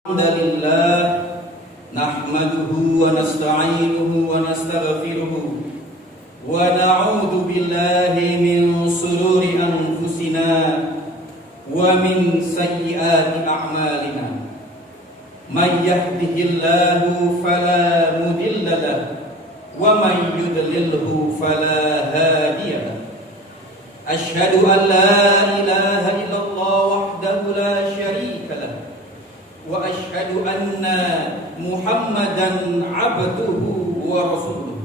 Alhamdulillah nahmaduhu wa nasta'inuhu wa nastaghfiruhu wa na'udzu billahi min shururi anfusina wa min sayyiati a'malina may yahdihillahu fala mudilla lahu wa may yudlilhu fala hadiya lahu asyhadu an la ilaha illallah wahdahu la syarika lahu wa asyhadu anna Muhammadan abduhu wa rasuluh.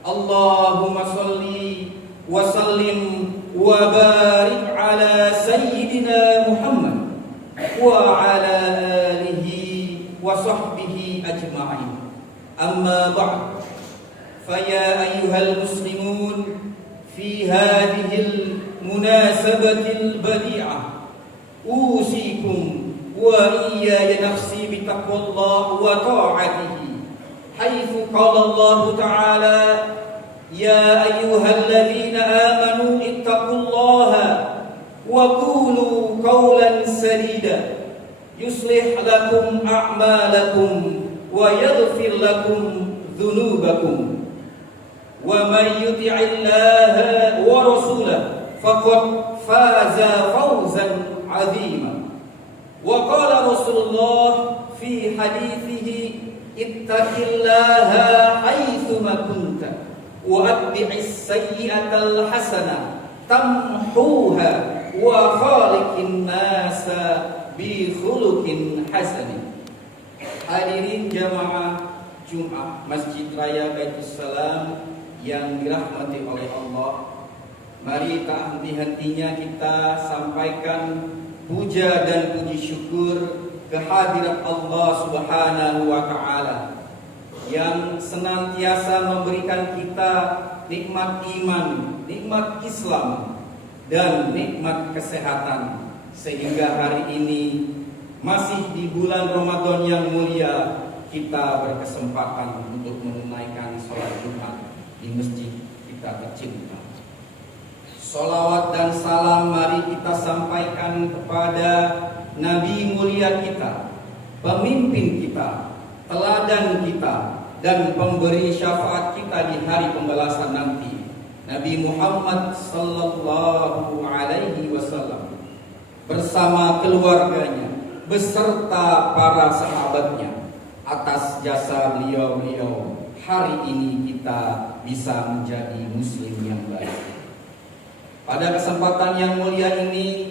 Allahumma salli wa sallim wa barik ala sayyidina Muhammad wa ala alihi wa sahbihi ajma'in. Amma ba'd. Faya ayyuhal muslimun fi hadhil munasabatil badi'ah usikum wa iyaya nafsi bitaqwallah wa ta'atihi haitsu qala Allah ta'ala ya ayyuhalladzina amanu ittaqullaha wa qulu qawlan sadida yuslih lakum a'malakum wa yaghfir lakum dhunubakum wa may yuti'illaha wa rasulahu faqad faza fawzan 'azima. Wa qala Rasulullah fi hadithihi ittaqillaha haitsuma kunta wa atbi'is sayyi'atal hasanah tamhuha wa khaliqin nasa bi khuluqin hasanin. Hadirin jamaah Jumat Masjid Raya Baitus Salam yang dirahmati oleh Allah, mari tak henti-hentinya kita sampaikan puja dan puji syukur kehadirat Allah Subhanahu wa Ta'ala yang senantiasa memberikan kita nikmat iman, nikmat Islam, dan nikmat kesehatan, sehingga hari ini masih di bulan Ramadan yang mulia kita berkesempatan untuk menunaikan sholat Jumat di masjid kita tercinta. Salawat dan salam mari kita sampaikan kepada Nabi mulia kita, pemimpin kita, teladan kita, dan pemberi syafaat kita di hari pembalasan nanti, Nabi Muhammad sallallahu alaihi wasallam bersama keluarganya beserta para sahabatnya. Atas jasa beliau hari ini kita bisa menjadi muslim yang baik. Pada kesempatan yang mulia ini,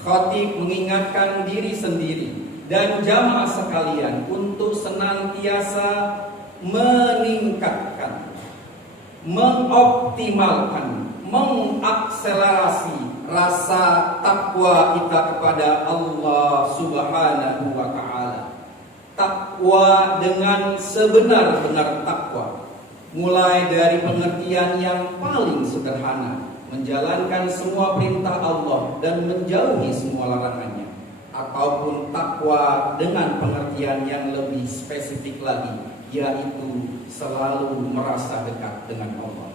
khatib mengingatkan diri sendiri dan jamaah sekalian untuk senantiasa meningkatkan, mengoptimalkan, mengakselerasi rasa takwa kita kepada Allah Subhanahu wa Ta'ala. Takwa dengan sebenar-benar takwa, mulai dari pengertian yang paling sederhana, menjalankan semua perintah Allah dan menjauhi semua larangannya, ataupun takwa dengan pengertian yang lebih spesifik lagi, yaitu selalu merasa dekat dengan Allah.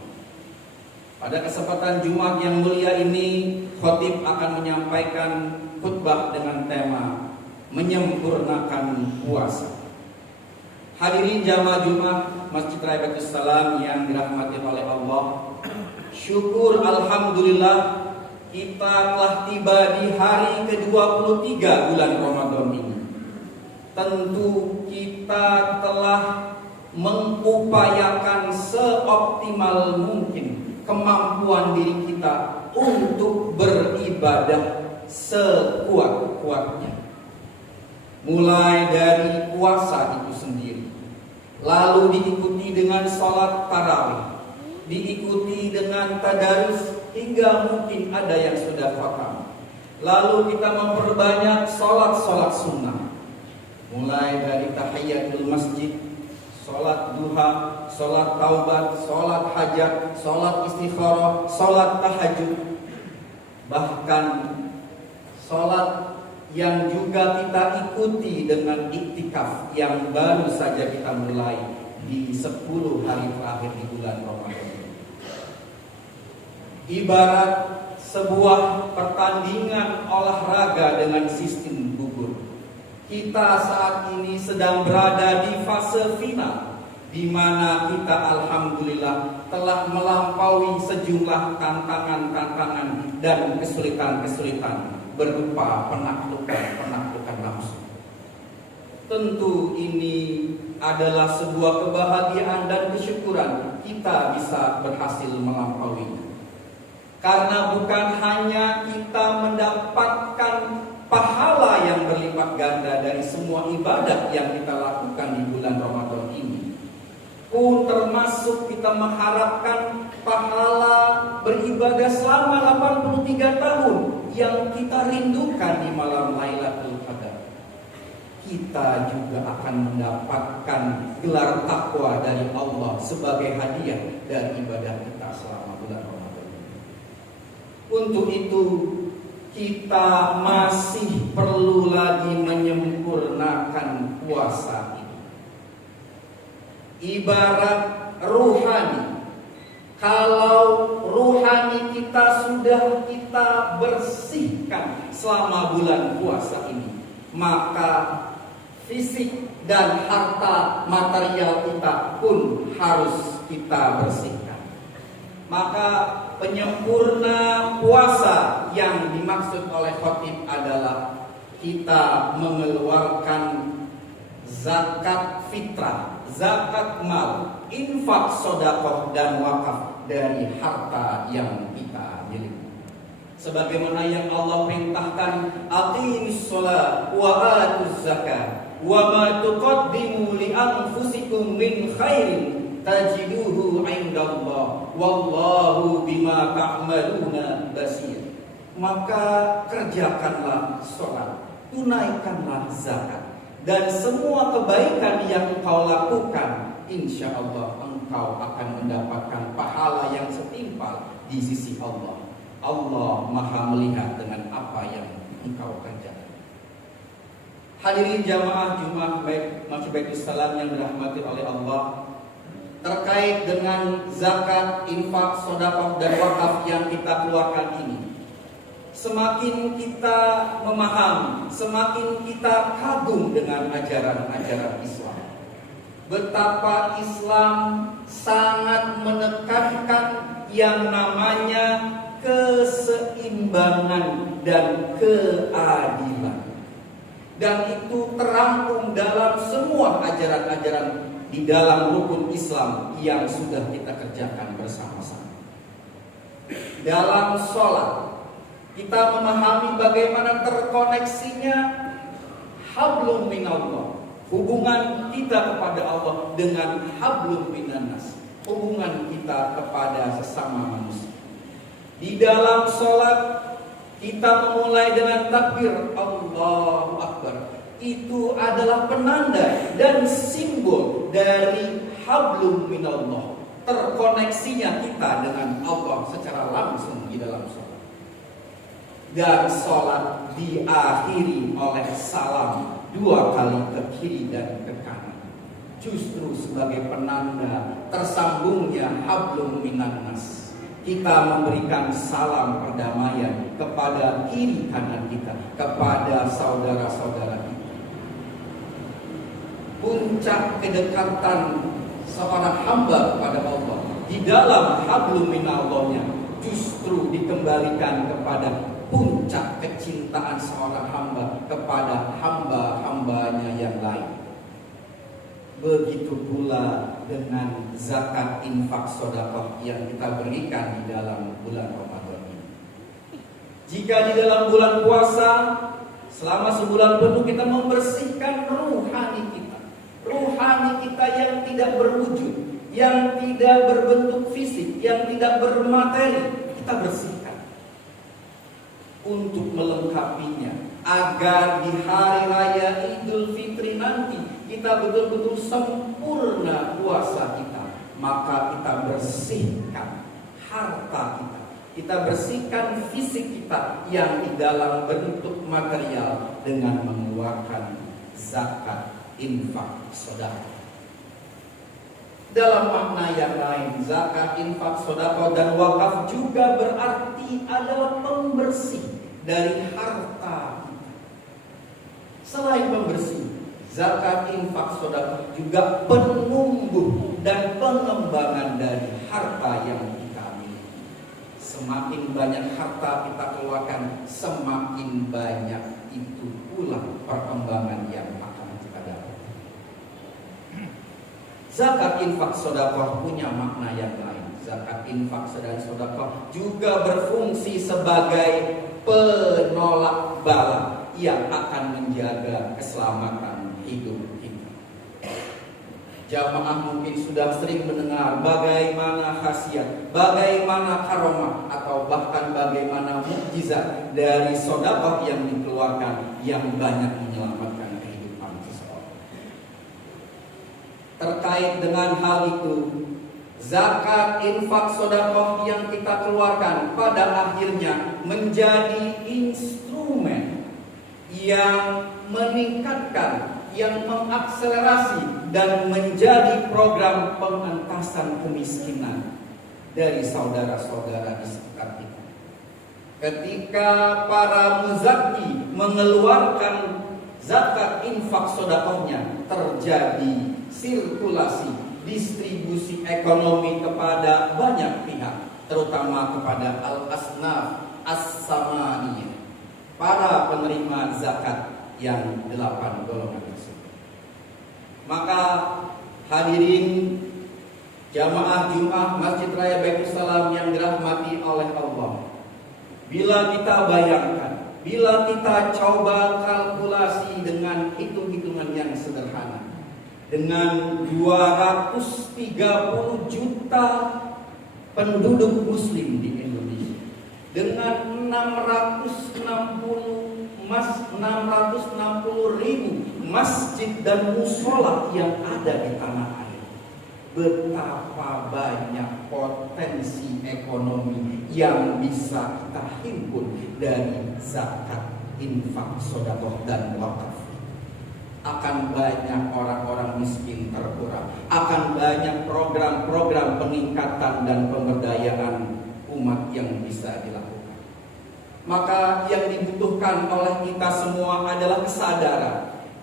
Pada kesempatan Jumat yang mulia ini, khatib akan menyampaikan khutbah dengan tema menyempurnakan puasa. Hadirin jamaah Jumat Masjid Raya Baitus Salam yang dirahmati oleh Allah, syukur alhamdulillah kita telah tiba di hari ke-23 bulan Ramadan ini. Tentu kita telah mengupayakan seoptimal mungkin kemampuan diri kita untuk beribadah sekuat-kuatnya. Mulai dari puasa itu sendiri, lalu diikuti dengan sholat tarawih, diikuti dengan tadarus, hingga mungkin ada yang sudah khatam. Lalu kita memperbanyak sholat-sholat sunnah, mulai dari tahiyatul masjid, sholat duha, sholat taubat, sholat hajat, sholat istikharah, sholat tahajud, bahkan sholat yang juga kita ikuti dengan iktikaf yang baru saja kita mulai di 10 hari terakhir di bulan Ramadan. Ibarat sebuah pertandingan olahraga dengan sistem gugur. Kita saat ini sedang berada di fase final, di mana kita alhamdulillah telah melampaui sejumlah tantangan-tantangan dan kesulitan-kesulitan berupa penaklukan langsung. Tentu ini adalah sebuah kebahagiaan dan kesyukuran kita bisa berhasil melampauinya. Karena bukan hanya kita mendapatkan pahala yang berlipat ganda dari semua ibadah yang kita lakukan di bulan Ramadan ini, pun termasuk kita mengharapkan pahala beribadah selama 83 tahun yang kita rindukan di malam Lailatul Qadar. Kita juga akan mendapatkan gelar takwa dari Allah sebagai hadiah dari ibadah kita selama bulan Ramadan. Untuk itu kita masih perlu lagi menyempurnakan puasa ini. Ibarat ruhani, kalau ruhani kita sudah kita bersihkan selama bulan puasa ini, maka fisik dan harta material kita pun harus kita bersihkan. Maka penyempurna puasa yang dimaksud oleh khotib adalah kita mengeluarkan zakat fitrah, zakat mal, infak, sedekah dan wakaf dari harta yang kita miliki. Sebagaimana yang Allah perintahkan, aqimis shalah wa atuz zakat wa ma tuqaddimu li anfusikum min khairin tajiduhu 'indallah wallahu bima ta'maluna basir. Maka kerjakanlah sholat, tunaikanlah zakat, dan semua kebaikan yang engkau lakukan, insya Allah engkau akan mendapatkan pahala yang setimpal di sisi Allah. Allah maha melihat dengan apa yang engkau kerjakan. Hadirin jamaah Jumat Masjid Baitul Salam yang dirahmati oleh Allah, terkait dengan zakat, infak, sedekah dan wakaf yang kita keluarkan ini, semakin kita memahami, semakin kita kagum dengan ajaran-ajaran Islam. Betapa Islam sangat menekankan yang namanya keseimbangan dan keadilan. Dan itu terangkum dalam semua ajaran-ajaran di dalam rukun Islam yang sudah kita kerjakan bersama-sama. Dalam sholat, kita memahami bagaimana terkoneksinya hablum minallah, hubungan kita kepada Allah dengan hablum minannas, hubungan kita kepada sesama manusia. Di dalam sholat, kita memulai dengan takbir Allahu Akbar. Itu adalah penanda dan simbol dari hablum minallah, terkoneksinya kita dengan Allah secara langsung di dalam sholat. Dan sholat diakhiri oleh salam 2 kali ke kiri dan ke kanan, justru sebagai penanda tersambungnya hablum minannas. Kita memberikan salam perdamaian kepada kiri kanan kita, kepada saudara-saudara kita. Puncak kedekatan seorang hamba kepada Allah di dalam hablum minallahnya justru dikembalikan kepada puncak kecintaan seorang hamba kepada hamba-hambanya yang lain. Begitu pula dengan zakat, infak, sedekah yang kita berikan di dalam bulan Ramadan ini. Jika di dalam bulan puasa selama sebulan penuh kita membersihkan ruhani kita yang tidak berwujud, yang tidak berbentuk fisik, yang tidak bermateri, kita bersihkan untuk melengkapinya agar di hari raya Idul Fitri nanti kita betul-betul sempurna puasa kita. Maka kita bersihkan harta kita bersihkan fisik kita yang di dalam bentuk material dengan mengeluarkan zakat, infak, sedekah. Dalam makna yang lain, zakat, infak, sedekah dan wakaf juga berarti adalah pembersih dari harta kita. Selain pembersih, zakat infak sedekah juga penumbuh dan pengembangan dari harta yang kita miliki. Semakin banyak harta kita keluarkan, semakin banyak itu pula perkembangan yang akan kita dapat. Zakat infak sedekah punya makna yang lain. Zakat infak dan sedekah juga berfungsi sebagai penolak bala yang akan menjaga keselamatan hidup kita. Jamaah mungkin sudah sering mendengar bagaimana khasiat, bagaimana karomah, atau bahkan bagaimana mukjizat dari sedekah yang dikeluarkan yang banyak menyelamatkan kehidupan seseorang. Terkait dengan hal itu, zakat, infak, sedekah yang kita keluarkan pada akhirnya menjadi instrumen yang meningkatkan, yang mengakselerasi dan menjadi program pengentasan kemiskinan dari saudara-saudara di sekitar kita. Ketika para muzaki mengeluarkan zakat, infak, sedekahnya, terjadi sirkulasi, distribusi ekonomi kepada banyak pihak, terutama kepada al-asnaf as-samaniyah, para penerima zakat yang 8 golongan tersebut. Maka hadirin jamaah Jumat Masjid Raya Baitul Salam yang dirahmati oleh Allah, bila kita bayangkan, bila kita coba kalkulasi dengan hitung-hitungan yang sederhana, dengan 230 juta penduduk muslim di Indonesia, dengan 660 ribu masjid dan musola yang ada di tanah air, betapa banyak potensi ekonomi yang bisa kita himpun dari zakat, infak, sedekah dan wakaf. Akan banyak orang-orang miskin terkurang, akan banyak program-program peningkatan dan pemberdayaan umat yang bisa dilakukan. Maka yang dibutuhkan oleh kita semua adalah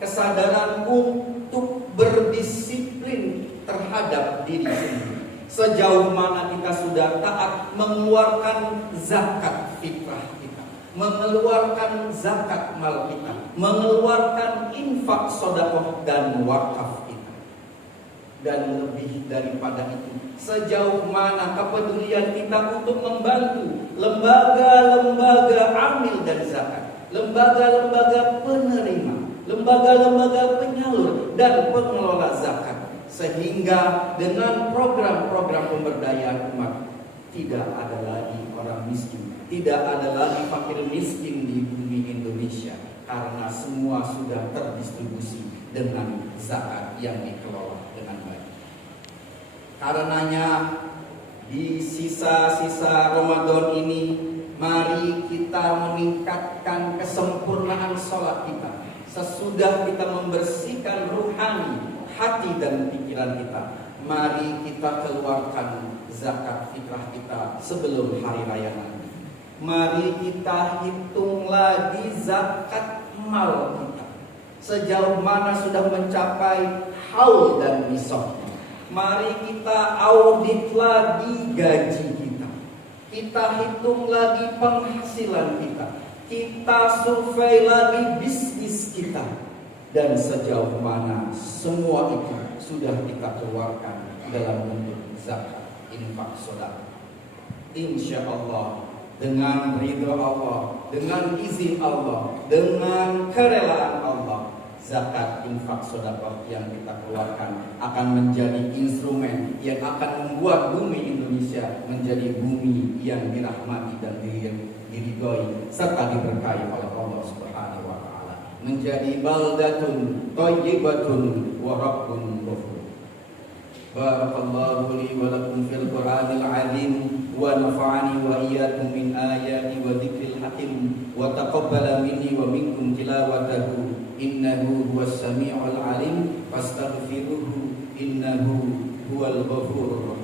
kesadaran untuk berdisiplin terhadap diri sendiri. Sejauh mana kita sudah taat mengeluarkan zakat fitrah kita, mengeluarkan zakat mal kita, mengeluarkan infak, sedekah dan wakaf kita. Dan lebih daripada itu, sejauh mana kepedulian kita untuk membantu lembaga-lembaga amil dan zakat, lembaga-lembaga penerima, lembaga-lembaga penyalur dan pengelola zakat, sehingga dengan program-program pemberdayaan umat tidak ada lagi orang miskin, tidak ada lagi fakir miskin di bumi Indonesia, karena semua sudah terdistribusi dengan zakat yang dikelola dengan baik. Karenanya di sisa-sisa Ramadan ini, mari kita meningkatkan kesempurnaan sholat kita. Sesudah kita membersihkan ruhani, hati dan pikiran kita, mari kita keluarkan zakat fitrah kita sebelum hari raya nanti. Mari kita hitung lagi zakat mal kita, sejauh mana sudah mencapai haul dan nisab. Mari kita audit lagi gaji kita, kita hitung lagi penghasilan kita, kita survei lagi bisnis kita, dan sejauh mana semua itu sudah kita keluarkan dalam bentuk zakat, infak, sedekah. Insya Allah dengan ridho Allah, dengan izin Allah, dengan kerelaan Allah, zakat, infak, sedekah yang kita keluarkan akan menjadi instrumen yang akan membuat bumi Indonesia menjadi bumi yang dirahmati dan diridhoi serta diberkahi oleh Allah Subhanahu wa taala, menjadi baldatun thayyibatun wa rabbun ghafur. Barakallahu li wa lakum fil Qur'anil 'azim wa nafa'ani wa iyyakum min ayati wa dzikril hakim wa taqabbala minni wa minkum tilawatahu innahu huwas sami'ul 'alim fastaghfiruhu innahu huwal ghafurur rahim.